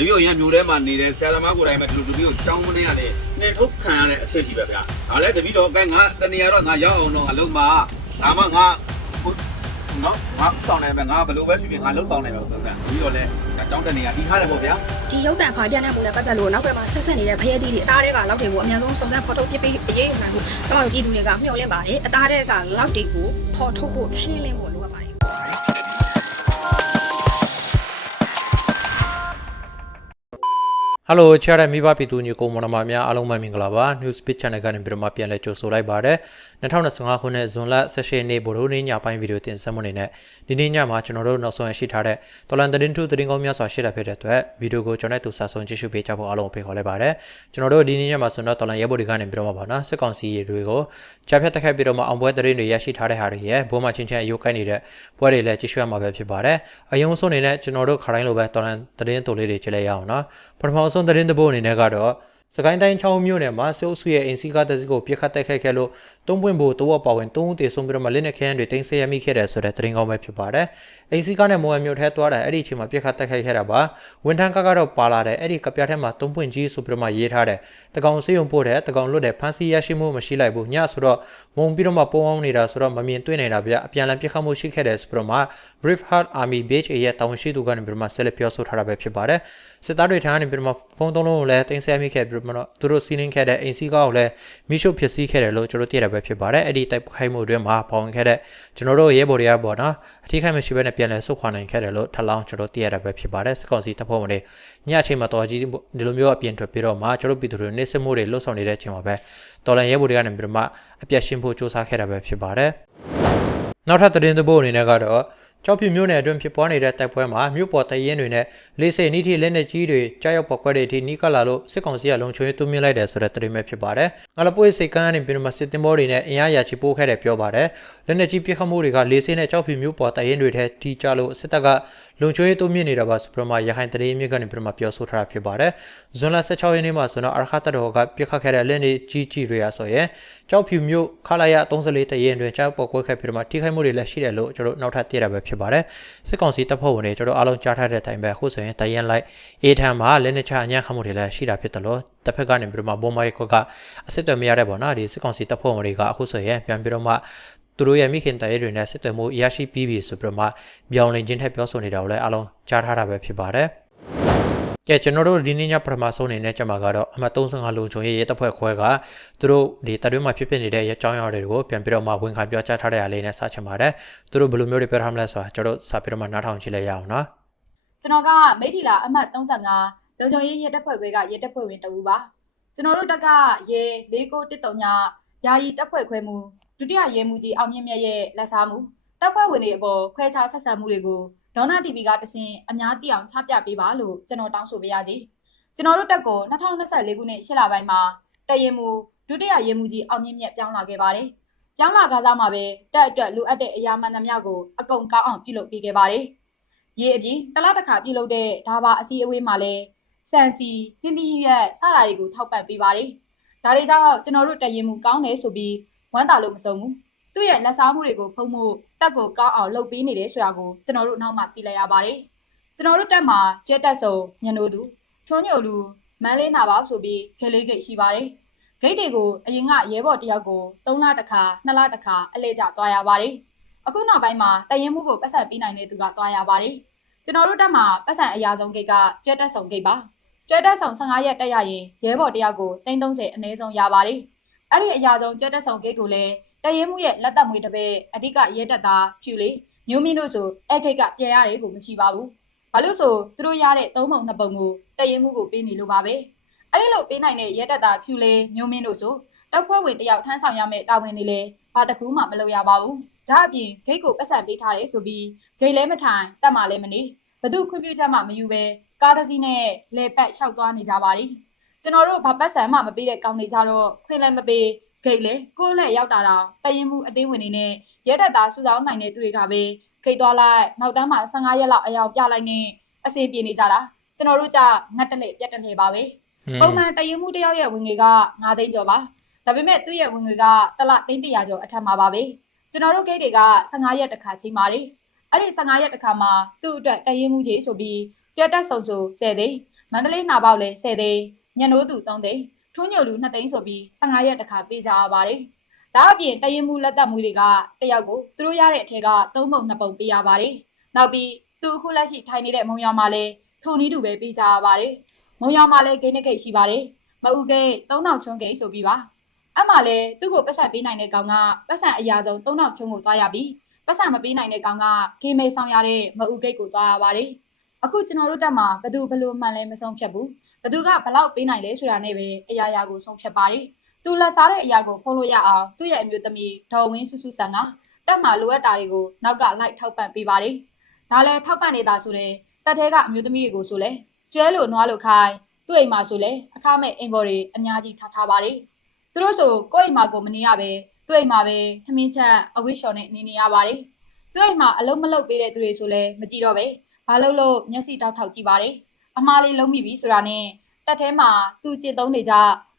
တပြိုရန်မျိုးထဲမှာနေတဲ့ဆရာသမားကိုယ်တိုင်ပဲဒီလိုတပြိုတောင်းမနေရတယ်နှင်ထုတ်ခံရတဲ့အဆင့်ကြီးပဲဗျာဒါလည်းတပြိတော့ပဲငါတနေရာတော့ငါရောက်အောင်တော့ငါလုံးမှာငါမှငါနော်ငါဆောင်နေပဲငါဘယ်လိုပဲဖြစ်ဖြစ်ငါလုံးဆောင်နေပဲဆိုတော့ပြီးတော့လဲတောင်းတနေရာပြီးထားတယ်ပေါ့ဗျာဒီရုပ်တံဖာပြတဲ့ပုံနဲ့ပတ်သက်လို့နောက်ဘက်မှာဆက်ဆက်နေတဲ့ဖရဲသီးတွေအသားတွေကလောက်တွေကိုအများဆုံးစုံစမ်းဖော်ထုတ်ပြပေးအရေးယူနိုင်ဖို့ကျွန်တော်တို့ပြည်သူတွေကမျှော်လင့်ပါတယ်အသားတွေကလောက်တွေကိုဖော်ထုတ်ဖို့ရှင်းလင်းဖို့ လိုအပ်ပါတယ်ဟယ်လိုချာရမိဘပြည်သူညီကိုမနမများအားလုံးပဲမင်္ဂလာပါ News Speed Channel ကနေပြီးတော့မှပြန်လည်ကြိုဆိုလိုက်ပါတယ်2025ခုနှစ်ဇွန်လ18ရက်နေ့ဗိုလ်ရုံးနေ့ညပိုင်းဗီဒီယိုတင်ဆက်မှုနေနဲ့ဒီနေ့ညမှာကျွန်တော်တို့နောက်ဆုံးရရှိထားတဲ့တော်လန်သတင်းထုသတင်းကောင်းများစွာရှိတာဖြစ်တဲ့အတွက်ဗီဒီယိုကိုကျွန်တော်တို့စာဆုံးကြည့်ရှုပေးကြဖို့အားလုံးဖိတ်ခေါ်လိုက်ပါတယ်ကျွန်တော်တို့ဒီနေ့ညမှာဆိုတော့တော်လန်ရဲဘော်တွေကနေပြီးတော့မှပါနော်စစ်ကောင်စီရေတွေကိုကြားဖြတ်တက်ခတ်ပြီးတော့မှအောင်ပွဲသတင်းတွေရရှိထားတဲ့ဟာတွေရဲ့ဘိုးမချင်းချင်းအယုတ်ကိုက်နေတဲ့ပွဲတွေလည်းကြည့်ရှုရမှာပဲဖြစ်ပါတယ်အယုံဆုံးအနေနဲ့ကျွန်တော်တို့ခရိုင်းလိုပဲတော်လန်သတင်းတိုလေးတွေကြည့်လိုက်ရအောင်နော်ပထမဆုံးသတင်းတစ်ပုဒ်အနေနဲ့ကတော့စကိုင်းတိုင်းချောင်းမြို့နယ်မှာစစ်အုပ်စုရဲ့အင်စီကားတစ်စီးကိုပြစ်ခတ်တိုက်ခိုက်ခဲ့လို့တုံးပွင့်ဖို့တဝက်ပါဝင်တုံးဦးတေဆုံးပြီးတော့မှလက်နက်ခဲယမ်းတွေတင်ဆက်ရမိခဲ့တယ်ဆိုတဲ့သတင်းကောင်းပဲဖြစ်ပါတယ်။အင်စီကားနဲ့မော်ဝဲမြို့ထဲသွားတာအဲ့ဒီအချိန်မှာပြစ်ခတ်တိုက်ခိုက်ခဲ့တာပါ။ဝန်ထမ်းကကတော့ပါလာတယ်အဲ့ဒီကပြထဲမှာတုံးပွင့်ကြီးဆိုပြီးတော့မှရေးထားတယ်။တကောင်စေးုံပို့တယ်တကောင်လွတ်တယ်ဖမ်းဆီးရရှိမှုမရှိလိုက်ဘူးညဆိုတော့မုံပြီးတော့မှပုံအောင်နေတာဆိုတော့မမြင်တွေ့နေတာဗျအပြန်လည်ပြစ်ခတ်မှုရှိခဲ့တယ်ဆိုပြီးတော့မှ Brave Heart Army Base ရဲ့တာဝန်ရှိသူကနေပြီးတော့မှဆက်လက်ပြောဆိုထားတာပဲဖြစ်ပါတယ်။စစ်သားတွေထံကနေပြီးတော့မှဖုန်းသုံးလုံးကိုလည်းတင်ဆက်မိခဲ့ပြီးတော့မှသူတို့စီးနင်းခဲ့တဲ့အိမ်စီးကားကိုလည်းမိရှုဖြစ်စည်းခဲ့တယ်လို့ကျွန်တော်တို့သိရတာပဲဖြစ်ပါတယ်။အဲ့ဒီတိုက်ခိုက်မှုအတွင်းမှာပေါဝင်ခဲ့တဲ့ကျွန်တော်တို့ရဲဘော်တွေကပေါ့နော်အထူးခိုက်မရှိဘဲနဲ့ပြန်လည်ဆုတ်ခွာနိုင်ခဲ့တယ်လို့ထပ်လောင်းကျွန်တော်သိရတာပဲဖြစ်ပါတယ်။စစ်ကောင်စီတပ်ဖွဲ့ဝင်တွေညအချိန်မှာတော်ကြီးဒီလိုမျိုးအပြင်ထွက်ပြီးတော့မှကျွန်တော်ပြည်သူတွေနေစစ်မှုတွေလှုပ်ဆောင်နေတဲ့အချိန်မှာပဲတော်လန်ရဲဘော်တွေကနေပြီးတော့မှအပြတ်ရှင်းဖို့စ조사ခဲ့တာပဲဖြစ်ပါတယ်။နောက်ထပ်သတင်းသဘောအနေနဲ့ကတော့ ကျောက်ဖြူမြို့နယ်အတွင်းဖြစ်ပွားနေတဲ့တိုက်ပွဲမှာမြို့ပေါ်တရင်တွေနဲ့လေးစိတ်နီးထိလက်နက်ကြီးတွေကြားရောက်ပေါက်ကွဲတဲ့အထိနီးကပ်လာလို့စစ်ကောင်စီကလုံခြုံရေးတုံ့ပြန်လိုက်တယ်ဆိုတဲ့သတင်းပဲဖြစ်ပါတယ်။ငါလပွေးစိတ်ကန်းကနေပြီးတော့မှစစ်တင်ဘောတွေနဲ့အင်အားရာချီပိုးခဲ့တယ်ပြောပါတယ်။ လက်နက်ကြီးပစ်ခတ်မှုတွေကလေးစိတ်နဲ့ကျောက်ဖြူမြို့ပေါ်တရင်တွေထဲထိကြလို့စစ်တပ်ကလုံခြုံရေးတုံ့ပြန်နေတာပါဆိုပြီးတော့မှရခိုင်တရေမြစ်ကနေပြီးတော့မှပြောဆိုထားတာဖြစ်ပါတယ်။ဇွန်လ16ရက်နေ့မှာဆိုတော့အာရခတ်တော်ကပြစ်ခတ်ခဲ့တဲ့လက်နက်ကြီးကြီးတွေအဆိုရင်ကျောက်ဖြူမြို့ခလာရ34တရင်တွင်ကြောက်ပေါက်ကွဲခဲ့ပြီးတော့မှထိခိုက်မှုတွေလည်းရှိတယ်လို့ကျွန်တော်တို့နောက်ထပ်သိရတာပဲဖြစ်ပါတယ်။စစ်ကောင်စီတပ်ဖွဲ့ဝင်တွေကျွန်တော်တို့အားလုံးကြားထားတဲ့အတိုင်းပဲအခုဆိုရင်တရင်လိုက်အေထံမှာလက်နက်ချအညံ့ခမှုတွေလည်းရှိတာဖြစ်တယ်လို့တစ်ဖက်ကနေပြီးတော့မှဘုံမိုက်ခွက်ကအစစ်အတော်မရတဲ့ပေါ့နော်ဒီစစ်ကောင်စီတပ်ဖွဲ့ဝင်တွေကအခုဆိုရင်ပြန်ပြီးတော့မှ သူတို့ရဲ့မိခင်တရဲတွေနဲ့စစ်တယ်မှုရရှိပြီးပြီဆိုပြီးတော့မှပြောင်းလဲခြင်းထက်ပြောဆိုနေတာကိုလည်းအားလုံးကြားထားတာပဲဖြစ်ပါတယ်။ကဲကျွန်တော်တို့ဒီနေ့ညပထမဆုံးအနေနဲ့ကြမှာကတော့အမှတ်35လုံချုံရေးရဲတပ်ဖွဲ့ခွဲကသူတို့ဒီတပ်တွင်းမှာဖြစ်ဖြစ်နေတဲ့ရဲကြောင်းရတွေကိုပြန်ပြီးတော့မှဝန်ခံပြောကြားထားတဲ့အလေးနဲ့စချင်ပါတယ်။သူတို့ဘယ်လိုမျိုးတွေပြောထားမလဲဆိုတာကျွန်တော်စပြီးတော့မှနားထောင်ကြည့်လိုက်ရအောင်နော်။ကျွန်တော်ကမိထီလာအမှတ်35လုံခြုံရေးရဲတပ်ဖွဲ့ခွဲကရဲတပ်ဖွဲ့ဝင်တဦးပါကျွန်တော်တို့တက်ကရဲ6913ညယာယီတပ်ဖွဲ့ခွဲမှု ဒုတိယရဲမှုကြီးအောင်မြင့်မြတ်ရဲ့လက်စားမှုတပ်ဖွဲ့ဝင်တွေအပေါ်ခွဲခြားဆက်ဆံမှုတွေကိုဒေါနာ TV ကတစင်အများသိအောင်ချပြပေးပါလို့ကျွန်တော်တောင်းဆိုပေးရစီကျွန်တော်တို့တက်ကို2024ခုနှစ်8လပိုင်းမှာတရင်မှုဒုတိယရဲမှုကြီးအောင်မြင့်မြတ်ပြောင်းလာခဲ့ပါတယ်ပြောင်းလာကားစားမှာပဲတက်အတွက်လိုအပ်တဲ့အရာမှန်သမျှကိုအကုန်ကောင်းအောင်ပြုလုပ်ပေးခဲ့ပါတယ်ရေအပြင်တလားတစ်ခါပြုလုပ်တဲ့ဒါပါအစည်းအဝေးမှာလဲစန်စီဟင်းသီးဟင်းရွက်စတာတွေကိုထောက်ပံ့ပေးပါတယ်။ဒါတွေကြောင့်ကျွန်တော်တို့တရင်မှုကောင်းတယ်ဆိုပြီး ဝမ်းသာလို့မဆုံးဘူး။သူ့ရဲ့လက်စားမှုတွေကိုဖုံးမှုတက်ကိုကောင်းအောင်လုပ်ပေးနေတယ်ဆိုတာကိုကျွန်တော်တို့နောက်မှသိလိုက်ရပါတယ်။ကျွန်တော်တို့တက်မှာကျဲတက်ဆုံညနိုသူချုံးညိုလူမန်းလေးနာပါဆိုပြီးဂလေးဂိတ်ရှိပါတယ်။ဂိတ်တွေကိုအရင်ကရဲဘော်တယောက်ကို3လတစ်ခါ2လတစ်ခါအလဲကျသွားရပါတယ်။အခုနောက်ပိုင်းမှာတရင်မှုကိုပတ်ဆက်ပေးနိုင်တဲ့သူကသွားရပါတယ်။ကျွန်တော်တို့တက်မှာပတ်စံအရာဆုံးဂိတ်ကကျွဲတက်ဆောင်ဂိတ်ပါကျွဲတက်ဆောင်15ရက်တက်ရရင်ရဲဘော်တယောက်ကို330အနည်းဆုံးရပါတယ် အဲ့ဒီအရာဆုံးကျွဲတက်ဆောင်ဂိတ်ကိုလည်းတရင်မှုရဲ့လက်သက်မွေးတစ်ပည့်အဓိကရဲတက်သားဖြူလေးမျိုးမင်းတို့ဆိုအဲ့ဂိတ်ကပြန်ရတယ်ကိုမရှိပါဘူးဘာလို့ဆိုသူတို့ရတဲ့သုံးပုံနှစ်ပုံကိုတရင်မှုကိုပေးနေလို့ပါပဲအဲ့ဒီလိုပေးနိုင်တဲ့ရဲတက်သားဖြူလေးမျိုးမင်းတို့ဆိုတပ်ဖွဲ့ဝင်တယောက်ထမ်းဆောင်ရမယ့်တာဝန်တွေလည်းဘာတစ်ခုမှမလုပ်ရပါဘူးဒါအပြင်ဂိတ်ကိုပတ်စံပေးထားတယ်ဆိုပြီးဂိတ်လဲမထိုင်တက်မှလည်းမနေဘသူခွင့်ပြုချက်မှမယူပဲကားတစ်စီးနဲ့လေပတ်လျှောက်သွားနေကြပါလိ ကျွန်တော်တို့ဘာပတ်စံမှမပေးတဲ့ကောင်းနေကြတော့ခွင့်လည်းမပေးဂိတ်လေကိုယ်လည်းရောက်တာတော့တရင်မှုအသေးဝင်နေနဲ့ရဲတပ်သားစုဆောင်းနိုင်တဲ့သူတွေကပဲခိတ်သွားလိုက်နောက်တန်းမှာ15ရက်လောက်အယောင်ပြလိုက်နဲ့အစီပြေနေကြတာကျွန်တော်တို့ကြငတ်တလေပြတ်တလေပါပဲပုံမှန်တရင်မှုတယောက်ရဲ့ဝင်ငွေက9သိန်းကျော်ပါဒါပေမဲ့သူ့ရဲ့ဝင်ငွေကတစ်လသိန်း100ကျော်အထက်မှာပါပဲကျွန်တော်တို့ဂိတ်တွေက15ရက်တစ်ခါချိန်ပါတယ်အဲ့ဒီ15ရက်တစ်ခါမှာသူ့အတွက်တရင်မှုကြီးဆိုပြီးကြက်တက်ဆုံဆို10သိန်းမန္တလေးနာပေါက်လဲ10သိန်း ညနိုးသူ3သိန်းထွန်းညိုလူ2သိန်းဆိုပြီး15ရက်တခါပေးကြရပါတယ်ဒါအပြင်တရင်မှုလက်သက်မှုတွေကတယောက်ကိုသူတို့ရတဲ့အထက်က3ပုံ2ပုံပေးရပါတယ်နောက်ပြီးသူအခုလက်ရှိထိုင်နေတဲ့မုံရွာမှာလဲထိုနီးတူပဲပေးကြရပါတယ်မုံရွာမှာလဲဂိမ်းတစ်ကိတ်ရှိပါတယ်မအူဂိတ်3000ချွန်းဂိတ်ဆိုပြီးပါအဲ့မှာလဲသူ့ကိုပတ်စံပေးနိုင်တဲ့ကောင်ကပတ်စံအရာဆုံး3000ချွန်းကိုသွားရပြီးပတ်စံမပေးနိုင်တဲ့ကောင်ကဂိမ်းမေးဆောင်ရတဲ့မအူဂိတ်ကိုသွားရပါတယ်အခုကျွန်တော်တို့တက်မှာဘသူဘလို့မှန်လဲမဆုံးဖြတ်ဘူး ဘသူကဘလောက်ပေးနိုင်လဲဆိုတာနဲ့ပဲအရာရာကိုဆုံးဖြတ်ပါတယ်သူလက်စားတဲ့အရာကိုဖုံးလို့ရအောင်သူ့ရဲ့အမျိုးသမီးဒေါ်ဝင်းစုစုဆန်ကတက်မှာလိုအပ်တာတွေကိုနောက်ကလိုက်ထောက်ပံ့ပေးပါတယ်ဒါလည်းထောက်ပံ့နေတာဆိုတဲ့တက်သေးကအမျိုးသမီးတွေကိုဆိုလဲကျွဲလို့နွားလို့ခိုင်းသူ့အိမ်မှာဆိုလဲအခမဲ့အင်ဘော်တွေအများကြီးထားထားပါတယ်သူတို့ဆိုကိုယ့်အိမ်မှာကိုမနေရပဲသူ့အိမ်မှာပဲထမင်းချက်အဝိရှော်နဲ့နေနေရပါတယ်သူ့အိမ်မှာအလုံးမလုံးပေးတဲ့သူတွေဆိုလဲမကြည့်တော့ပဲဘာလို့လို့မျက်စိတောက်ထောက်ကြည့်ပါတယ် အမားလေးလုံးမိပြီဆိုတာနဲ့တက်ထဲမှာသူကျင့်သုံးနေကြ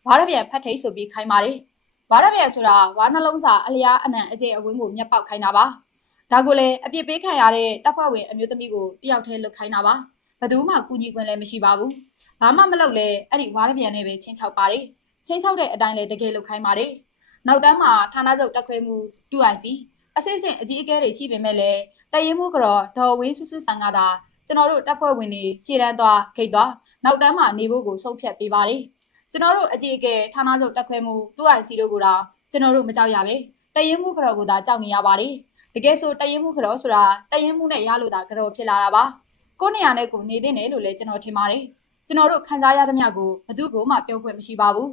ဝါရပြန်ဖတ်ထိတ်ဆိုပြီးခိုင်းပါတယ်ဝါရပြန်ဆိုတာဝါနှလုံးစာအလျားအနံအကျဲအဝင်းကိုမျက်ပေါက်ခိုင်းတာပါဒါကိုလည်းအပြစ်ပေးခံရတဲ့တပ်ဖွဲ့ဝင်အမျိုးသမီးကိုတယောက်တည်းလွတ်ခိုင်းတာပါဘယ်သူမှကူညီခွင့်လည်းမရှိပါဘူးဘာမှမလုပ်လဲအဲ့ဒီဝါရပြန်နဲ့ပဲချင်းချောက်ပါတယ်ချင်းချောက်တဲ့အတိုင်းလည်းတကယ်လွတ်ခိုင်းပါတယ်နောက်တန်းမှာဌာနချုပ်တက်ခွဲမှု 2IC အစစ်အစစ်အကြီးအကဲတွေရှိပေမဲ့လည်းတရင်မှုကတော့ဒေါ်ဝင်းစုစုဆန်ကသာ ကျွန်တော်တို့တပ်ဖွဲ့ဝင်တွေရှေ့တန်းသွားခိတ်သွားနောက်တန်းမှာနေဖို့ကိုဆုံးဖြတ်ပေးပါတယ်ကျွန်တော်တို့အကြီးအကဲဌာနချုပ်တက်ခွဲမှု 2IC တို့ကတော့ကျွန်တော်တို့မကြောက်ရပဲတရင်မှုကတော့ကိုသာကြောက်နေရပါတယ်တကယ်ဆိုတရင်မှုကတော့ဆိုတာတရင်မှုနဲ့ရလို့သာကတော့ဖြစ်လာတာပါကိုယ့်နေရာနဲ့ကိုနေသင့်တယ်လို့လည်းကျွန်တော်ထင်ပါတယ်ကျွန်တော်တို့ခံစားရသမျှကိုဘယ်သူမှပြောခွင့်မရှိပါဘူး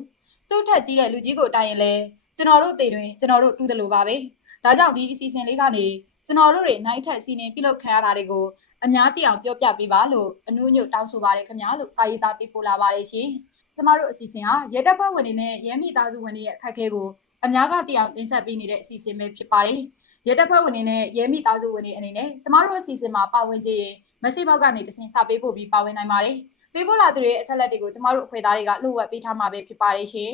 သူ့ထက်ကြီးတဲ့လူကြီးကိုတိုင်ရင်လဲကျွန်တော်တို့တည်တွင်ကျွန်တော်တို့တူးတယ်လို့ပါပဲဒါကြောင့်ဒီအစီအစဉ်လေးကနေကျွန်တော်တို့တွေနိုင်ထက်စီရင်ပြုလုပ်ခံရတာတွေကို အများသိအောင်ပြောပြပေးပါလို့အနုညွတ်တောင်းဆိုပါတယ်ခင်ဗျာလို့စာရေးသားပေးပို့လာပါတယ်ရှင်ကျမတို့အစီအစဉ်ဟာရဲတပ်ဖွဲ့ဝင်တွေနဲ့ရဲမိသားစုဝင်တွေရဲ့အခက်အခဲကိုအများကသိအောင်တင်ဆက်ပေးနေတဲ့အစီအစဉ်ပဲဖြစ်ပါတယ်ရဲတပ်ဖွဲ့ဝင်တွေနဲ့ရဲမိသားစုဝင်တွေအနေနဲ့ကျမတို့အစီအစဉ်မှာပါဝင်ကြရင်မက်ဆေ့ဘောက်ကနေတစင်စာပေးပို့ပြီးပါဝင်နိုင်ပါတယ်ပေးပို့လာသူတွေရဲ့အချက်လက်တွေကိုကျမတို့အဖွဲ့သားတွေကလှုပ်ဝက်ပေးထားမှာပဲဖြစ်ပါတယ်ရှင်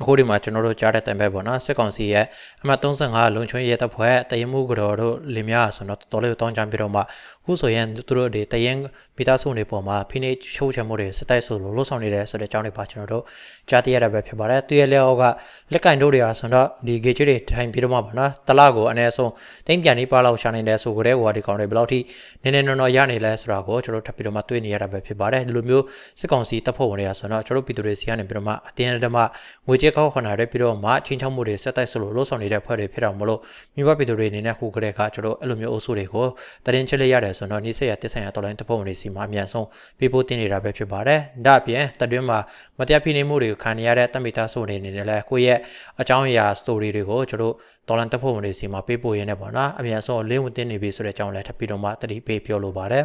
အခုဒီမှာကျွန်တော်တို့ကြားတဲ့တိုင်ပဲပေါ့နော်စစ်ကောင်စီရဲ့အမှတ်35လုံချွန်းရဲတပ်ဖွဲ့တရင်မှုကြော်တို့လင်များဆိုတော့တော်လေးတောင်းကြပြီးတော့မှခုဆိုရင်သူတို့တွေတရင်မိသားစုတွေပေါ်မှာဖိနှိပ်ချိုးချမှုတွေစစ်တိုက်ဆိုလို့လှုပ်ဆောင်နေတယ်ဆိုတဲ့အကြောင်းတွေပါကျွန်တော်တို့ကြားသိရတာပဲဖြစ်ပါတယ်သူရဲ့လက်အောက်ကလက်ကင်တို့တွေဟာဆိုတော့ဒီဂေဂျတွေထိုင်ပြီးတော့မှပေါ့နော်တလကိုအနည်းဆုံးတိမ့်ပြန်နေပါလောက်ရှာနေတယ်ဆိုကြတဲ့ဟိုဒီကောင်တွေဘယ်လောက်ထိနည်းနည်းနော်နော်ရနေလဲဆိုတာကိုကျွန်တော်ထပ်ပြီးတော့မှတွေ့နေရတာပဲဖြစ်ပါတယ်ဒီလိုမျိုးစစ်ကောင်စီတပ်ဖွဲ့ဝင်တွေကဆိုတော့ကျွန်တော်တို့ပြည်သူတွေစီကနေပြီးတော့မှအတင်းအဓမ္မငွေကြေးကောက်ခွန်တာတွေပြီးတော့မှချင်းချောက်မှုတွေဆက်တိုက်ဆိုလို့လှုပ်ဆောင်နေတဲ့ဖွဲ့တွေဖြစ်တော့မလို့မိဘပြည်သူတွေအနေနဲ့ဟိုကလေးကကျွန်တော်အဲ့လိုမျိုးအုပ်စုတွေကိုတရင်ချစ်လိုက်ရတယ်ဆိုတော့နေ့ဆက်ရတက်ဆိုင်ရတော်လိုင်းတပ်ဖွဲ့ဝင်တွေစီမှာအမြန်ဆုံးပေးပို့တင်နေတာပဲဖြစ်ပါတယ်ဒါအပြင်တတွင်းမှာမတရားဖိနှိပ်မှုတွေကိုခံနေရတဲ့တပ်မိသားစုတွေအနေနဲ့လည်းကိုယ့်ရဲ့အကြောင်းအရာ story တွေကိုကျွန်တော်တော်လန်တပ်ဖွဲ့ဝင်တွေစီမှာပေးပို့ရင်းနဲ့ပေါ့နော်အမြန်ဆုံးလင်းဝင်တင်နေပြီဆိုတဲ့အကြောင်းလည်းထပ်ပြီးတော့မှတတိပေးပြောလိုပါတယ်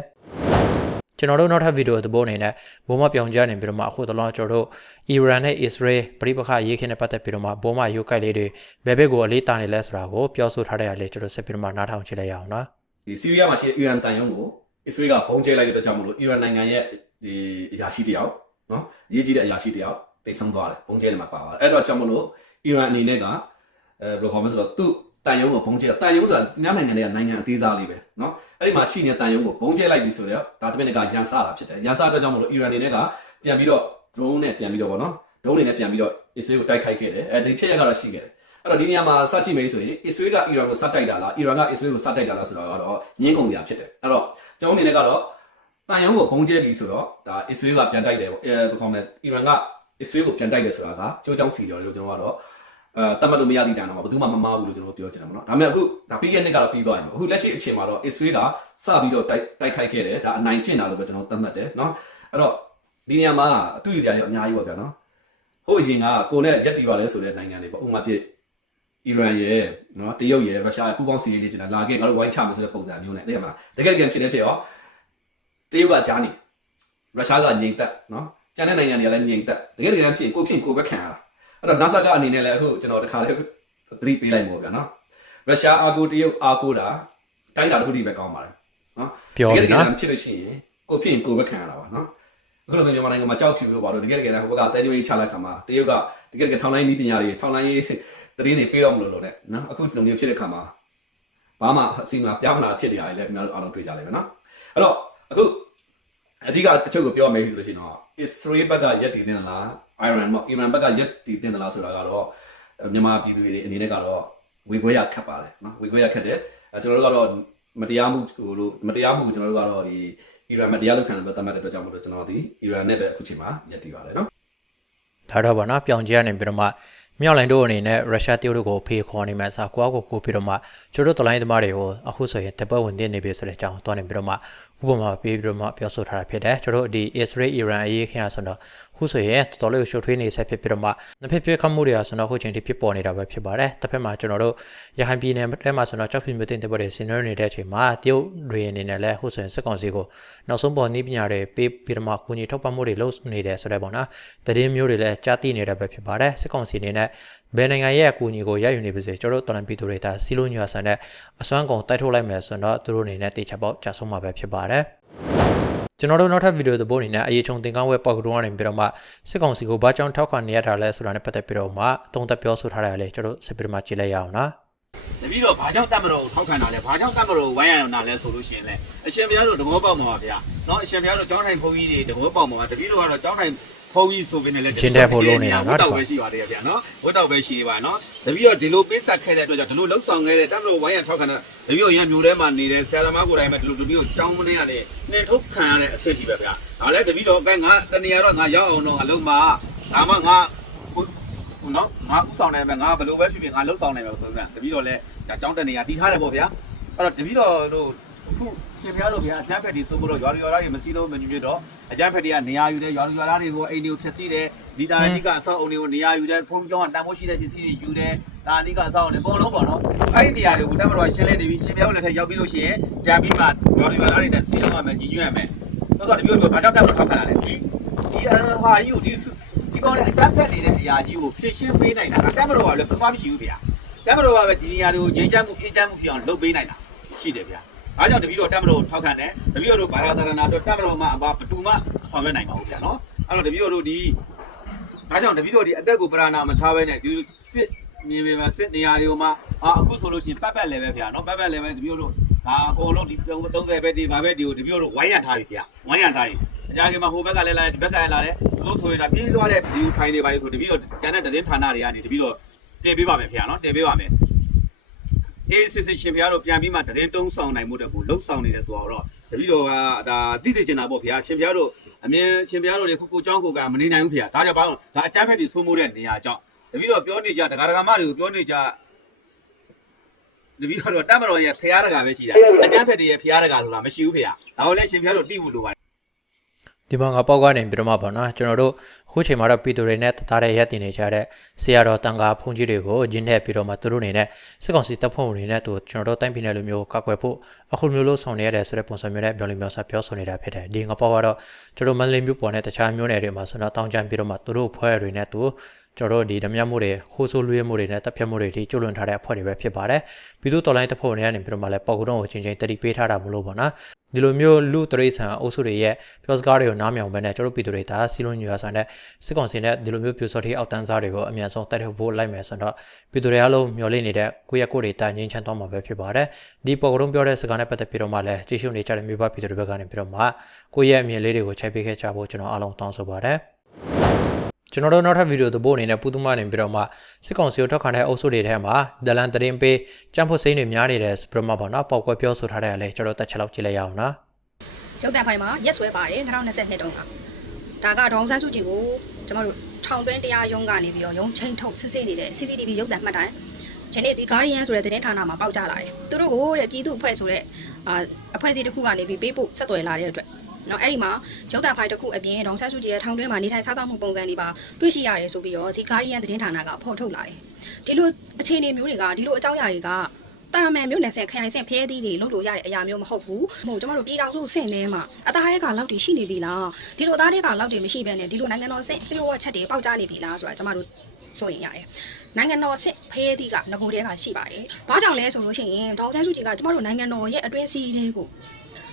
ကျွန်တော်တို့နောက်ထပ်ဗီဒီယိုသဘောအနေနဲ့ဘိုးမပြောင်ကြနေပြီးတော့မှအခုတလောကျွန်တော်တို့အီရန်နဲ့အစ္စရေးပြိပခရေးခင်းနဲ့ပတ်သက်ပြီးတော့မှဘိုးမရုတ်ကိုက်လေးတွေဘယ်ဘက်ကိုအလေးတာနေလဲဆိုတာကိုပြောဆိုထားတဲ့အလေးကျွန်တော်ဆက်ပြီးတော့မှနားထောင်ကြည့်လိုက်ရအောင်နော်ဒီဆီးရီးယားမှာရှိတဲ့အီရန်တန်ယုံကို အစ္စရေးကဘုံကျဲလိုက်တဲ့အတွက်ကြောင့်မလို့အီရန်နိုင်ငံရဲ့ဒီအရာရှိတယောက်နော်အရေးကြီးတဲ့အရာရှိတယောက်တိတ်ဆုံးသွားတယ်ဘုံကျဲတယ်မှာပါသွားတယ်အဲ့တော့ကြောင့်မလို့အီရန်အနေနဲ့ကအဲဘယ်လိုခေါ်မလဲဆိုတော့သူ့တန်ယုံကိုဘုံကျဲတန်ယုံဆိုတာညနိုင်ငံတွေကနိုင်ငံအသေးစားလေးပဲနော်အဲ့ဒီမှာရှိနေတဲ့တန်ယုံကိုဘုံကျဲလိုက်ပြီဆိုတော့ဒါတမင်ကရန်စတာဖြစ်တယ်ရန်စအတွက်ကြောင့်မလို့အီရန်အနေနဲ့ကပြန်ပြီးတော့ drone နဲ့ပြန်ပြီးတော့ဗောနော် drone တွေနဲ့ပြန်ပြီးတော့အစ္စရေးကိုတိုက်ခိုက်ခဲ့တယ်အဲဒီဖြစ်ရက်ကတော့ရှိခဲ့တယ် အဲ့တော့ဒီနေရာမှာစကြည့်မယ်ဆိုရင်အစ္စရေးကအီရန်ကိုစတိုက်တာလားအီရန်ကအစ္စရေးကိုစတိုက်တာလားဆိုတော့ကတော့ငင်းကုန်ကြဖြစ်တယ်အဲ့တော့ကျွန်တော်အနေနဲ့ကတော့တန်ယုံကိုဘုံကျဲပြီးဆိုတော့ဒါအစ္စရေးကပြန်တိုက်တယ်ပေါ့အဲဘယ်ခေါ်မလဲအီရန်ကအစ္စရေးကိုပြန်တိုက်တယ်ဆိုတာကကြိုးကြောင်းစီတယ်လို့ကျွန်တော်ကတော့အဲတတ်မှတ်လို့မရသည့်တိုင်တော့ဘယ်သူမှမမားဘူးလို့ကျွန်တော်ပြောချင်တယ်ပေါ့နော်ဒါပေမဲ့အခုဒါပြီးရဲ့နှစ်ကတော့ပြီးသွားပြီပေါ့အခုလက်ရှိအချိန်မှာတော့အစ္စရေးကစပြီးတော့တိုက်တိုက်ခိုက်ခဲ့တယ်ဒါအနိုင်ကျင့်တာလို့ပဲကျွန်တော်သတ်မှတ်တယ်နော်အဲ့တော့ဒီနေရာမှာအတူတူစရာတွေအများကြီးပေါ့ဗျာနော်ဟိုအရင်ကကိုနဲ့ရက်တီပါလဲဆိုတဲ့နိုင်ငံတွေပေါ့ဥပမာဖြစ် အီရန်ရဲ့နော်တရုတ်ရဲ့ရုရှားရဲ့ပူးပေါင်းစီးရေးလေးကျင်လာလာခဲ့ငါတို့ဝိုင်းချမယ်ဆိုတဲ့ပုံစံမျိုးနဲ့သိရမလားတကယ်ကြံဖြစ်နေဖြစ်ရောတရုတ်ကကြားနေရုရှားကငြိမ်သက်နော်ကျန်တဲ့နိုင်ငံတွေကလည်းငြိမ်သက်တကယ်တကယ်ဖြစ်ကိုဖြစ်ကိုပဲခံရတာအဲ့တော့ NASA ကအနေနဲ့လည်းအခုကျွန်တော်တခါလေးသတိပေးလိုက်မို့ဗျာနော်ရုရှားအာကိုတရုတ်အာကိုတာတိုင်းတာတစ်ခုတည်းပဲကောင်းပါလေနော်ပြောပြီနော်တကယ်တကယ်ဖြစ်လို့ရှိရင်ကိုဖြစ်ရင်ကိုပဲခံရတာပါနော်အခုလိုမျိုးမြန်မာနိုင်ငံမှာကြောက်ဖြူလို့ပါတော့တကယ်တကယ်ဟိုဘက်ကတဲကြိုးကြီးချလိုက်ခါမှာတရုတ်ကတကယ်တကယ်ထောင်လိုင်းနည်းပညာတွေထောင်လိုင်းရေး သတင်းတွေပေးတော့မလို့လို့တဲ့နော်အခုဒီလိုမျိုးဖြစ်တဲ့ခါမှာဘာမှအစီအမံပြောင်းလာဖြစ်နေရတယ်လည်းအများအားလုံးတွေ့ကြလိမ့်မယ်နော်အဲ့တော့အခုအဓိကအချုပ်ကိုပြောရမယ်ဆိုလို့ရှိရင်တော့ Israel ဘက်ကရက်တည်တင်သလား Iran ပေါ့ Iran ဘက်ကရက်တည်တင်သလားဆိုတာကတော့မြန်မာပြည်သူတွေအနေနဲ့ကတော့ဝေခွဲရခတ်ပါတယ်နော်ဝေခွဲရခတ်တယ်အဲကျွန်တော်တို့ကတော့မတရားမှုကိုလို့မတရားမှုကိုကျွန်တော်တို့ကတော့ဒီ Iran မတရားလုပ်ခံတယ်လို့သတ်မှတ်တဲ့အတွက်ကြောင့်မလို့ကျွန်တော်ဒီ Iran နဲ့ပဲအခုချိန်မှာရက်တည်ပါတယ်နော်ဒါတော့ဗောနော်ပြောင်ကြီးကနေပြီးတော့မှ မြောက်လိုင်းတို့အနေနဲ့ရုရှားတရုတ်တို့ကိုဖေးခေါ်နေမှစာကွာကိုကိုပြီးတော့မှကျတို့တလိုင်းသမားတွေကိုအခုဆိုရင်တပတ်ဝင်တင်နေပြီဆိုတဲ့အကြောင်းတွားနေပြီးတော့မှဥပမာပေးပြီးတော့မှပြောဆိုထားတာဖြစ်တယ်ကျတို့ဒီ Israel Iran အရေးခင်ရဆိုတော့ ခုဆိုရင်တော်တော်လေးရှုပ်ထွေးနေဆက်ဖြစ်ပြီးတော့မှနှစ်ဖက်ပြခတ်မှုတွေကဆိုတော့ခုချိန်ထိဖြစ်ပေါ်နေတာပဲဖြစ်ပါတယ်တစ်ဖက်မှာကျွန်တော်တို့ရခိုင်ပြည်နယ်ထဲမှာဆိုတော့ကြောက်ဖြူမျိုးတင်တဲ့ဘက်တွေဆင်နွှဲနေတဲ့အချိန်မှာတရုတ်တွေအနေနဲ့လည်းခုဆိုရင်စစ်ကောင်စီကိုနောက်ဆုံးပေါ်နည်းပညာတွေပေးပြီးတော့မှကူညီထောက်ပံ့မှုတွေလုပ်နေတယ်ဆိုတဲ့ပေါ့နော်တည်င်းမျိုးတွေလည်းကြားသိနေတာပဲဖြစ်ပါတယ်စစ်ကောင်စီအနေနဲ့ဘယ်နိုင်ငံရဲ့အကူအညီကိုရယူနေပါစေကျွန်တော်တို့တော်လန်ပြည်သူတွေဒါစီလိုညွာဆန်တဲ့အစွမ်းကုန်တိုက်ထုတ်လိုက်မယ်ဆိုတော့သူတို့အနေနဲ့တေချာပေါက်ကြာဆုံးမှာပဲဖြစ်ပါတယ် ကျွန်တော်တို့နောက်ထပ်ဗီဒီယိုသဘောအနေနဲ့အရေးချုံသင်ကောင်းဝက်ပေါက်ကတော့နေပြီးတော့မှစစ်ကောင်စီကိုဘာကြောင့်ထောက်ခံနေရတာလဲဆိုတာနဲ့ပတ်သက်ပြီးတော့မှအသုံးသက်ပြောဆိုထားတယ်လေကျွန်တော်တို့စပီမှာကြည့်လိုက်ရအောင်နော် တပည့်တော်ဘာကြောင့်တတ်မတော်ကိုထောက်ခံတာလဲဘာကြောင့်တတ်မတော်ကိုဝိုင်းရအောင်တာလဲဆိုလို့ရှိရင်လေအရှင်ဘုရားတို့တဘောပေါက်မှာပါဗျာเนาะအရှင်ဘုရားတို့ကျောင်းထိုင်ဘုန်းကြီးတွေတဘောပေါက်မှာပါတပည့်တော်ကတော့ကျောင်းထိုင် ဖုံးကြီးဆိုပေနဲ့လည်းရှင်းတဲ့ဖို့လုံးနေတာနော်တောက်ပဲရှိပါသေးတယ်ဗျာနော်ဝတ်တောက်ပဲရှိပါနော်တပည့်တော်ဒီလိုပေးဆက်ခဲ့တဲ့အတွက်ကြောင့်ဒီလိုလှုပ်ဆောင်ခဲ့တဲ့တပ်မတော်ဝိုင်းရထောက်ခံတဲ့တပည့်တော်ရမျိုးထဲမှာနေတဲ့ဆရာသမားကိုယ်တိုင်ပဲဒီလိုတပည့်တော်ကြောင်းမနေရတဲ့နှင်ထုတ်ခံရတဲ့အဆင့်ရှိပဲဗျာဒါလည်းတပည့်တော်ကငါတနေရာတော့ငါရောက်အောင်တော့အလုံးမှာဒါမှငါဟုတ်နော်ငါဥဆောင်နေမယ်ငါဘယ်လိုပဲဖြစ်ဖြစ်ငါလှုပ်ဆောင်နေမယ်ဆိုတော့တပည့်တော်လည်းကြောင်းတက်နေရတီးထားတယ်ပေါ့ဗျာအဲ့တော့တပည့်တော်တို့အခုရှင်ပြားလို့ဗျာအနှက်ဖက်ဒီဆိုဖို့တော့ရွာရွာသားတွေမစည်းလုံးမညွှန်ပြတော့ အကျန်းဖက်တွေကနေရာယူတယ်ရွာရွာသားတွေကိုအိမ်တွေကိုဖျက်ဆီးတယ်ဒီတာအနိကအဆောက်အုံတွေကိုနေရာယူတယ်ဖုန်းကြောင်းကတန်ဖိုးရှိတဲ့ပစ္စည်းတွေယူတယ်ဒါအနိကအဆောက်အုံတွေပေါ်လုံးပေါ့နော်အဲ့ဒီနေရာတွေကိုတက်မတော်ရှင်းလင်းနေပြီရှင်ပြားတို့လက်ထက်ရောက်ပြီးလို့ရှိရင်ပြန်ပြီးမှရွာရွာသားတွေနဲ့စီးလုံးရမယ်ညီညွတ်ရမယ်ဆိုတော့တပီတို့ဘာကြောင့်တက်မတော်ထောက်ခံတာလဲဒီဒီအဟာယူဒီဒီကောင်လည်းအကျန်းဖက်နေတဲ့အရာကြီးကိုဖြည့်ရှင်းပေးနိုင်တာကတက်မတော်ကလည်းဘာမှမရှိဘူးဗျာတက်မတော်ကပဲဒီနေရာတွေကိုငြိမ်းချမ်းမှုအေးချမ်းမှုဖြစ်အောင်လုပ်ပေးနိုင်တာရှိတယ်ဗျာ အားကြောင့်တပီတော့တက်မတော်ထောက်ခံတယ်တပီတို့ဘာသာသာနာတော့တက်မတော်မှဘာဘတူမှဆောင်ရွက်နိုင်ပါဘူးဗျာနော်အဲ့တော့တပီတို့ဒီအားကြောင့်တပီတို့ဒီအသက်ကိုပရာနာမထားဘဲနဲ့ဒီစစ်မြေပြင်မှာစစ်နေရာတွေကိုမှအာအခုဆိုလို့ရှိရင်ပတ်ပတ်လည်းပဲဗျာနော်ပတ်ပတ်လည်းပဲတပီတို့ဒါအကုန်လုံးဒီ30ပဲဒီဘာပဲဒီကိုတပီတို့ဝိုင်းရထားပြီဗျာဝိုင်းရထားပြီအကြကြီးမှာဟိုဘက်ကလည်းလာတယ်ဒီဘက်ကလည်းလာတယ်လို့ဆိုရင်ဒါပြေးသွားတဲ့ဒီခိုင်းနေပါလေဆိုတပည့်တော့ကျန်တဲ့သတင်းဌာနတွေကနေတပည့်တော့တင်ပေးပါမယ်ဖေနော်တင်ပေးပါမယ် အေးစစ်စစ်ရှင်ဖေတို့ပြန်ပြီးမှသတင်းတုံးဆောင်နိုင်မှုတဲ့ကိုလှုပ်ဆောင်နေတယ်ဆိုတော့တပည့်တော်ကဒါသိသိချင်တာပေါ့ဖေရှင်ဖေတို့အမြင်ရှင်ဖေတို့တွေခုခုကြောင်းကိုကမနေနိုင်ဘူးဖေဒါကြောင့်ဘာလို့ဒါအကြမ်းဖက်တွေဆိုးမိုးတဲ့နေရာကြောင့်တပည့်တော်ပြောနေကြဒကာဒကာမတွေကိုပြောနေကြတပည့်တော်တတ်မတော်ရဲ့ဖရားတကာပဲရှိတာအကြမ်းဖက်တွေရဲ့ဖရားတကာဆိုတာမရှိဘူးဖေဒါကိုလည်းရှင်ဖေတို့သိဖို့လိုပါ ဒီမှာငါပေါက်ကနေပြီးတော့မှပေါ့နော်ကျွန်တော်တို့အခုချိန်မှာတော့ပြည်သူတွေနဲ့တသားတဲ့ရက်တင်နေကြတဲ့ဆရာတော်တန်ခါဖုန်ကြီးတွေကိုဂျင်းနဲ့ပြီးတော့မှသူတို့အနေနဲ့စစ်ကောင်စီတပ်ဖွဲ့ဝင်တွေနဲ့သူကျွန်တော်တို့တိုင်းပြည်နယ်လိုမျိုးကောက်ွယ်ဖို့အခုမျိုးလို့ဆောင်နေရတဲ့ဆိုတဲ့ပုံစံမျိုးနဲ့ပြောလိမ့်မျိုးဆက်ပြောဆိုနေတာဖြစ်တယ်ဒီငါပေါက်ကတော့ကျွန်တော်မန္တလေးမျိုးပေါ်နဲ့တခြားမျိုးနယ်တွေမှာဆိုတော့တောင်းကြမ်းပြီးတော့မှသူတို့ဖွဲ့တွေနဲ့သူကျွန်တော်တို့ဒီဓမြမှုတွေခိုးဆိုးလွှဲမှုတွေနဲ့တပ်ဖြတ်မှုတွေဒီကျွလွန်ထားတဲ့အဖွဲ့တွေပဲဖြစ်ပါတယ်ပြည်သူတော်လိုင်းတပ်ဖွဲ့တွေကနေပြီးတော့မှလည်းပေါက်ကုန်းကိုချင်းချင်းတတိပေးထားတာမလို့ပေါ့နော် ဒီလိုမျိုးလူတရိษံအုပ်စုတွေရဲ့ပြောစကားတွေကိုနားမြောင်ပဲနဲ့ကျွန်တော်တို့ပြည်သူတွေဒါစီလုံးညွာဆန်တဲ့စစ်ကောင်စီနဲ့ဒီလိုမျိုးပြူစော်တိအောက်တန်းစားတွေကိုအမြန်ဆုံးတိုက်ထုတ်ဖို့လိုက်မယ်ဆိုတော့ပြည်သူတွေအားလုံးမျှော်လင့်နေတဲ့ကိုယ့်ရဲ့ကိုယ်တွေတာငင်းချမ်းသွားမှာပဲဖြစ်ပါတယ်ဒီပေါ်ကုန်းပြောတဲ့စကားနဲ့ပတ်သက်ပြီးတော့မှလည်းကြည့်ရှုနေကြတဲ့မြို့ပပြည်သူတွေဘက်ကနေပြီးတော့မှကိုယ့်ရဲ့အမြင်လေးတွေကိုချိန်ပေးခဲ့ကြဖို့ကျွန်တော်အားလုံးတောင်းဆိုပါတယ် ကျွန်တော်တို့နောက်ထပ်ဗီဒီယိုသဘောအနေနဲ့ပူသူမနေပြီးတော့မှစစ်ကောင်စီကိုထောက်ခံတဲ့အုပ်စုတွေထဲမှာဒလန်တရင်ပေးကြမ်းဖို့စိမ့်တွေများနေတဲ့စပရမပေါ့နော်ပေါက်ကွဲပြောဆိုထားတဲ့အလဲကျွန်တော်တက်ချက်လောက်ကြည့်လိုက်ရအောင်နော်ရုပ်တံဖိုင်မှာရက်ဆွဲပါတယ်2022တုန်းကဒါကဒေါန်ဆန်းစုကြည်ကိုကျမတို့ထောင်တွင်းတရားရုံးကနေပြီးတော့ရုံးချင်းထုတ်စစ်ဆေးနေတဲ့ CCTV ရုပ်တံမှတ်တိုင်ဒီနေ့ဒီ Guardian ဆိုတဲ့သတင်းဌာနမှာပေါက်ကြလာတယ်သူတို့ကိုတဲ့ပြည်သူအဖွဲ့ဆိုတဲ့အာအဖွဲ့အစည်းတစ်ခုကနေပြီးပေးပို့ဆက်သွယ်လာတဲ့အတွက် နော်အဲ့ဒီမှာရုပ်တံဖိုင်တစ်ခုအပြင်ဒေါန်ဆန်းစုကြည်ရဲ့ထောင်တွင်းမှာနေထိုင်စားသောက်မှုပုံစံတွေပါတွေ့ရှိရတယ်ဆိုပြီးတော့ဒီ Guardian သတင်းဌာနကဖော်ထုတ်လာတယ်ဒီလိုအခြေအနေမျိုးတွေကဒီလိုအကြောင်းအရာတွေကတာမန်မျိုးနဲ့ဆင်ခရိုင်ဆင်ဖျဲသီးတွေလုပ်လို့ရတဲ့အရာမျိုးမဟုတ်ဘူး။ဟိုကျွန်တော်တို့ပြည်တော်စုဆင့်ထဲမှာအသားရဲကလောက်တွေရှိနေပြီလား။ဒီလိုအသားရဲကလောက်တွေမရှိဘဲနဲ့ဒီလိုနိုင်ငံတော်ဆင့်ပြောဝချက်တွေပေါက်ကြားနေပြီလားဆိုတာကျွန်တော်တို့ဆိုရင်ရတယ်။နိုင်ငံတော်ဆင့်ဖျဲသီးကငကိုတဲကရှိပါတယ်။ဘာကြောင့်လဲဆိုလို့ရှိရင်ဒေါက်ဆန်းစုကြည်ကကျွန်တော်တို့နိုင်ငံတော်ရဲ့အတွင်းစည်းတွေကို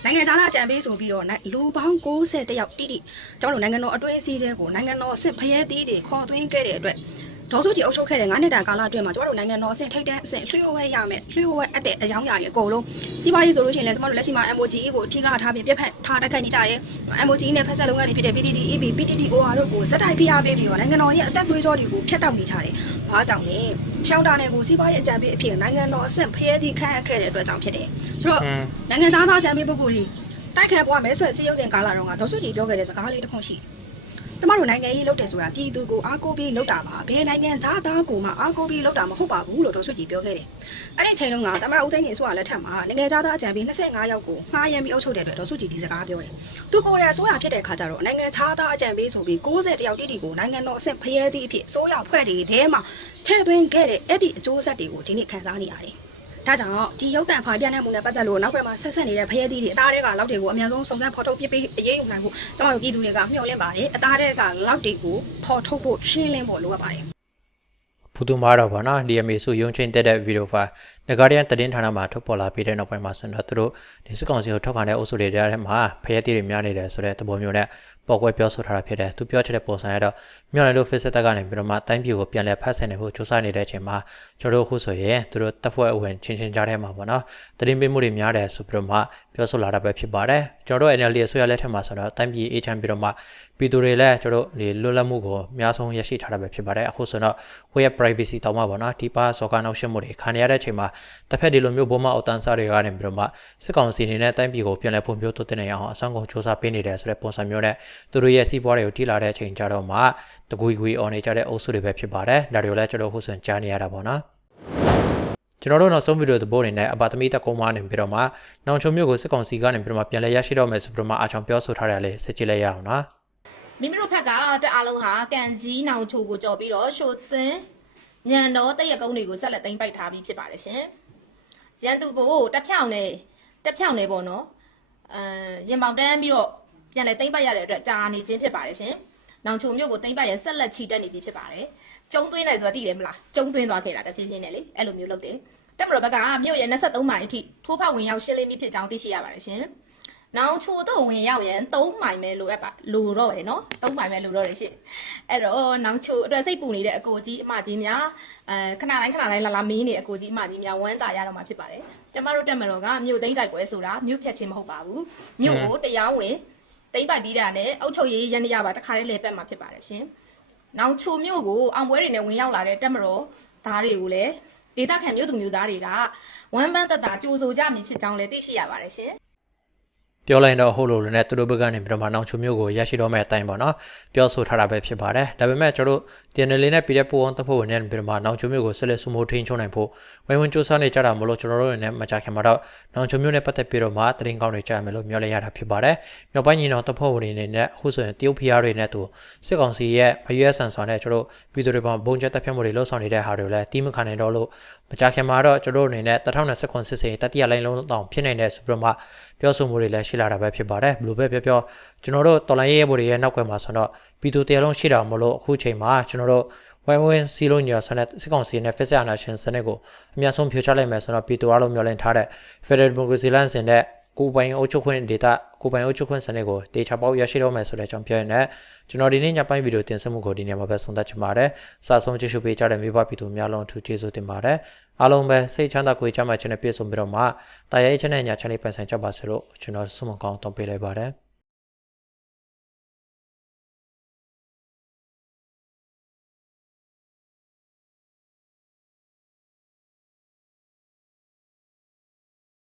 နိုင်ငံသားအကြံပေးဆိုပြီးတော့လူပေါင်း60တယောက်တိတိကျွန်တော်တို့နိုင်ငံတော်အတွင်းစည်းတွေကိုနိုင်ငံတော်ဆင့်ဖျဲသီးတွေခေါ်သွင်းခဲ့တဲ့အတွက် ဒေါ်စုကြည်အုပ်ချုပ်ခဲ့တဲ့9နှစ်တာကာလအတွင်းမှာကျမတို့နိုင်ငံတော်အဆင့်ထိပ်တန်းအဆင့်လျှို့ဝှက်ရမယ်လျှို့ဝှက်အပ်တဲ့အကြောင်းအရာတွေအကုန်လုံးစီးပွားရေးဆိုလို့ရှိရင်လည်းကျမတို့လက်ရှိမှာ MOGE ကိုအထူးကထားပြီးပြက်ဖက်ထားတက်ခိုက်နေကြရဲ MOGE နဲ့ဖက်ဆက်လုပ်ငန်းတွေဖြစ်တဲ့ PTT EB PTTOR တို့ကိုစက်တိုက်ဖိအားပေးပြီးတော့နိုင်ငံတော်ရဲ့အသက်သွေးကြောတွေကိုဖျက်တောက်နေကြတယ်။ဘာကြောင့်လဲ။ရှောင်းတာနယ်ကိုစီးပွားရေးအကြံပေးအဖြစ်နိုင်ငံတော်အဆင့်ဖျဲသည့်ခန့်အပ်ခဲ့တဲ့အတွက်ကြောင့်ဖြစ်တယ်။ဆိုတော့อืมနိုင်ငံသားသားချမ်းပေးပုဂ္ဂိုလ်ကြီးတိုက်ခိုက်ပွားမဲဆွဲစည်းရုံးစဉ်ကာလတုန်းကဒေါ်စုကြည်ပြောခဲ့တဲ့စကားလေးတစ်ခုရှိတယ် ကျမတို့နိုင်ငံရေးလုပ်တယ်ဆိုတာပြည်သူကိုအားကိုးပြီးလုပ်တာပါဘယ်နိုင်ငံသားသားကိုမှအားကိုးပြီးလုပ်တာမဟုတ်ပါဘူးလို့ဒေါ်စုကြည်ပြောခဲ့တယ်အဲ့ဒီအချိန်တုန်းကတမန်ဦးသိန်းကြီးဆိုတာလက်ထက်မှာနိုင်ငံသားသားအကြံပေး25ယောက်ကိုမှားယမ်းပြီးအုပ်ချုပ်တဲ့အတွက်ဒေါ်စုကြည်ဒီစကားပြောတယ်သူကိုယ်ရအစိုးရဖြစ်တဲ့ခါကျတော့နိုင်ငံသားသားအကြံပေးဆိုပြီး60တယောက်တိတိကိုနိုင်ငံတော်အဆင့်ဖျဲသည့်အဖြစ်အစိုးရဖွဲ့တွေထဲမှာထည့်သွင်းခဲ့တဲ့အဲ့ဒီအကျိုးဆက်တွေကိုဒီနေ့ခံစားနေရတယ် ဒါကြောင့်ဒီရုပ်တံဖိုင်ပြတဲ့မှုနဲ့ပတ်သက်လို့နောက်ဘက်မှာဆက်ဆက်နေတဲ့ဖရဲသီးတွေအသားတွေကလောက်တွေကိုအများဆုံးစုံစမ်းဖော်ထုတ်ပြပေးအရေးယူနိုင်ဖို့ကျွန်တော်တို့ပြည်သူတွေကမျှော်လင့်ပါတယ်အသားတွေကလောက်တွေကိုဖော်ထုတ်ဖို့ရှင်းလင်းဖို့လိုအပ်ပါတယ်ဖူတူမာတော့ဗောနော် DMA ဆိုရုံချင်းတက်တဲ့ဗီဒီယိုဖိုင် နဂါရီယန်တည်င်းဌာနမှာထုတ်ပေါ်လာပြီးတဲ့နောက်ပိုင်းမှာဆိုတော့သူတို့ဒီစစ်ကောင်စီကိုထောက်ခံတဲ့အုပ်စုတွေထဲမှာဖရဲတီတွေများနေတယ်ဆိုတဲ့သဘောမျိုးနဲ့ပေါ်ကွဲပြောဆိုထားတာဖြစ်တယ်သူပြောချတဲ့ပုံစံရတော့မြောက်နယ်တို့ဖက်စစ်တပ်ကနေပြီးတော့မှတိုင်းပြည်ကိုပြန်လည်ဖတ်ဆင်နေဖို့စူးစမ်းနေတဲ့အချိန်မှာကျွန်တော်တို့အခုဆိုရင်သူတို့တပ်ဖွဲ့အဝင်ချင်းချင်းကြားထဲမှာပေါ့နော်တရင်ပေးမှုတွေများတယ်ဆိုပြီးတော့မှပြောဆိုလာတာပဲဖြစ်ပါတယ်ကျွန်တော်တို့ NLD အစိုးရလက်ထက်မှာဆိုတော့တိုင်းပြည်အေးချမ်းပြီးတော့မှပြည်သူတွေလည်းကျွန်တော်တို့ဒီလွတ်လပ်မှုကိုအများဆုံးရရှိထားတာပဲဖြစ်ပါတယ်အခုဆိုတော့ web privacy တောင်းမှာပေါ့နော်ဒီပါစော်ကားနောက်ရှင်းမှုတွေခံရတဲ့အချိန်မှာတစ်ဖက်ဒီလိုမျိုးဘုံမအောက်တန်းစားတွေကနေပြီးတော့မှစစ်ကောင်စီအနေနဲ့တိုင်းပြည်ကိုပြန်လည်ဖွံ့ဖြိုးတိုးတက်နေအောင်အဆောင်ကုန်စ조사ပေးနေတယ်ဆိုတဲ့ပုံစံမျိုးနဲ့သူတို့ရဲ့စီးပွားတွေကိုထိလာတဲ့အချိန်ကြတော့မှတကွီကွီအော်နေကြတဲ့အုပ်စုတွေပဲဖြစ်ပါတယ်ဒါတွေကိုလည်းကျွန်တော်ခုဆိုရင်ကြားနေရတာပေါ့နော်ကျွန်တော်တို့နောက်ဆုံးဗီဒီယိုသဘောအနေနဲ့အပါသမီတက်ကုန်းမနေပြီးတော့မှနောင်ချုံမျိုးကိုစစ်ကောင်စီကနေပြီးတော့မှပြန်လည်ရရှိတော့မယ်ဆိုပြီးတော့မှအားချောင်ပြောဆိုထားတယ်လေစစ်ကြည့်လိုက်ရအောင်နော်မိမိတို့ဘက်ကတက်အားလုံးဟာကန်ကြီးနောင်ချိုကိုကြော်ပြီးတော့ရှိုသင်း ညံတော်တရက်ကုန်းတွေကိုဆက်လက်သိမ်းပိုက်ထားပြီးဖြစ်ပါတယ်ရှင်။ရန်သူကိုတက်ဖြောင်းနေတက်ဖြောင်းနေပေါ့နော်။အဲရင်ပေါင်တန်းပြီးတော့ပြန်လဲသိမ်းပိုက်ရတဲ့အတွက်ကြာနေခြင်းဖြစ်ပါတယ်ရှင်။နောင်ချိုမြို့ကိုသိမ်းပိုက်ရဆက်လက်ချီတက်နေပြီဖြစ်ပါတယ်။ကျုံသွင်းတယ်ဆိုတာသိတယ်မလား။ကျုံသွင်းသွားခဲ့တာတဖြည်းဖြည်းနဲ့လေအဲ့လိုမျိုးလုပ်တယ်။တက်မတော်ဘက်ကမြို့ရဲ့23မိုင်အထိထိုးဖောက်ဝင်ရောက်ရှင်းလင်းပြီးဖြစ်ကြောင်းသိရှိရပါတယ်ရှင်။ နောင်ချိုတော့ဝင်ရောက်ရင်3မိုင်ပဲလိုအပ်ပါလိုတော့ရယ်နော်3မိုင်ပဲလိုတော့ရယ်ရှင့်အဲ့တော့နောင်ချိုအတွက်စိတ်ပူနေတဲ့အကိုကြီးအမကြီးများအဲခဏတိုင်းခဏတိုင်းလာလာမီးနေတဲ့အကိုကြီးအမကြီးများဝမ်းသာရတော့မှာဖြစ်ပါတယ်ကျမတို့တက်မတော်ကမြို့သိမ်းတိုက်ပွဲဆိုတာမြို့ဖြတ်ခြင်းမဟုတ်ပါဘူးမြို့ကိုတရားဝင်သိမ်းပိုက်ပြီးတာနဲ့အုတ်ချုပ်ရေးရန်ရပါတခါလေးလေပတ်မှာဖြစ်ပါတယ်ရှင်နောင်ချိုမြို့ကိုအောင်ပွဲတွေနဲ့ဝင်ရောက်လာတဲ့တက်မတော်သားတွေကိုလည်းဒေသခံမြို့သူမြို့သားတွေကဝမ်းပန်းသက်သာကြိုဆိုကြမည်ဖြစ်ကြောင်းလည်းသိရှိရပါတယ်ရှင် ပြောလိုက်တော့ဟုတ်လို့လည်းနဲ့သူတို့ဘက်ကနေပြီးတော့မှနောင်ချုံမျိုးကိုရရှိတော့မဲ့အတိုင်းပေါ့နော်ပြောဆိုထားတာပဲဖြစ်ပါတယ်ဒါပေမဲ့ကျွန်တော်တို့ TNL နဲ့ပြည်တဲ့ပူအောင်တပ်ဖွဲ့ဝင်နဲ့ပြီးတော့မှနောင်ချုံမျိုးကိုဆက်လက်စုမိုးထိန်းချုပ်နိုင်ဖို့ဝိုင်းဝန်းစူးစမ်းနေကြတာမလို့ကျွန်တော်တို့လည်းမကြခင်မှာတော့နောင်ချုံမျိုးနဲ့ပတ်သက်ပြီးတော့မှတရင်ကောင်းတွေကြားမယ်လို့မျှော်လင့်ရတာဖြစ်ပါတယ်မြောက်ပိုင်းညီနောင်တပ်ဖွဲ့ဝင်တွေအနေနဲ့အခုဆိုရင်တရုတ်ဖျားတွေနဲ့သူစစ်ကောင်စီရဲ့မရွေးဆန်စွာနဲ့ကျွန်တော်တို့ပြည်သူတွေပေါ်ဘုံချက်တပ်ဖြတ်မှုတွေလှုပ်ဆောင်နေတဲ့ဟာတွေကိုလည်းတီးမခံနိုင်တော့လို့ မကြခင်မှာတော့ကျွန်တော်တို့အနေနဲ့2029စစ်စေတတိယလိုင်းလုံးတောင်ဖြစ်နိုင်တဲ့ဆိုပြီးတော့မှပြောဆိုမှုတွေလည်းရှိလာတာပဲဖြစ်ပါတယ်ဘယ်လိုပဲပြောပြောကျွန်တော်တို့တော်လိုင်းရေးဘော်တွေရဲ့နောက်ွယ်မှာဆိုတော့ပြည်သူတရားလုံးရှိတာမလို့အခုချိန်မှာကျွန်တော်တို့ဝိုင်းဝန်းစီလုံးညာဆန်တဲ့စစ်ကောင်စီနဲ့ဖက်စစ်အာဏာရှင်စနစ်ကိုအများဆုံးဖြိုချလိုက်မယ်ဆိုတော့ပြည်သူအားလုံးမျှော်လင့်ထားတဲ့ Federal Democracy လမ်းစဉ်တဲ့ ကိုယ်ပိုင်အုပ်ချုပ်ခွင့်ဒေတာကိုယ်ပိုင်အုပ်ချုပ်ခွင့်စနစ်ကိုတေချာပေါက်ရရှိတော့မယ်ဆိုတဲ့အကြောင်းပြောရင်းနဲ့ကျွန်တော်ဒီနေ့ညပိုင်းဗီဒီယိုတင်ဆက်မှုကိုဒီနေ့မှာပဲဆုံးသက်ချင်ပါတယ်။စာဆုံးကြည့်ရှုပေးကြတဲ့မိဘပြည်သူများလုံးအထူးကျေးဇူးတင်ပါတယ်။အားလုံးပဲစိတ်ချမ်းသာကိုယ်ချမ်းသာခြင်းနဲ့ပြည့်စုံပြီးတော့မှတာယာရေးခြင်းနဲ့ညာချမ်းလေးပန်ဆိုင်ကြပါစေလို့ကျွန်တော်ဆုမကောင်းတောင်းပေးလိုက်ပါတယ်။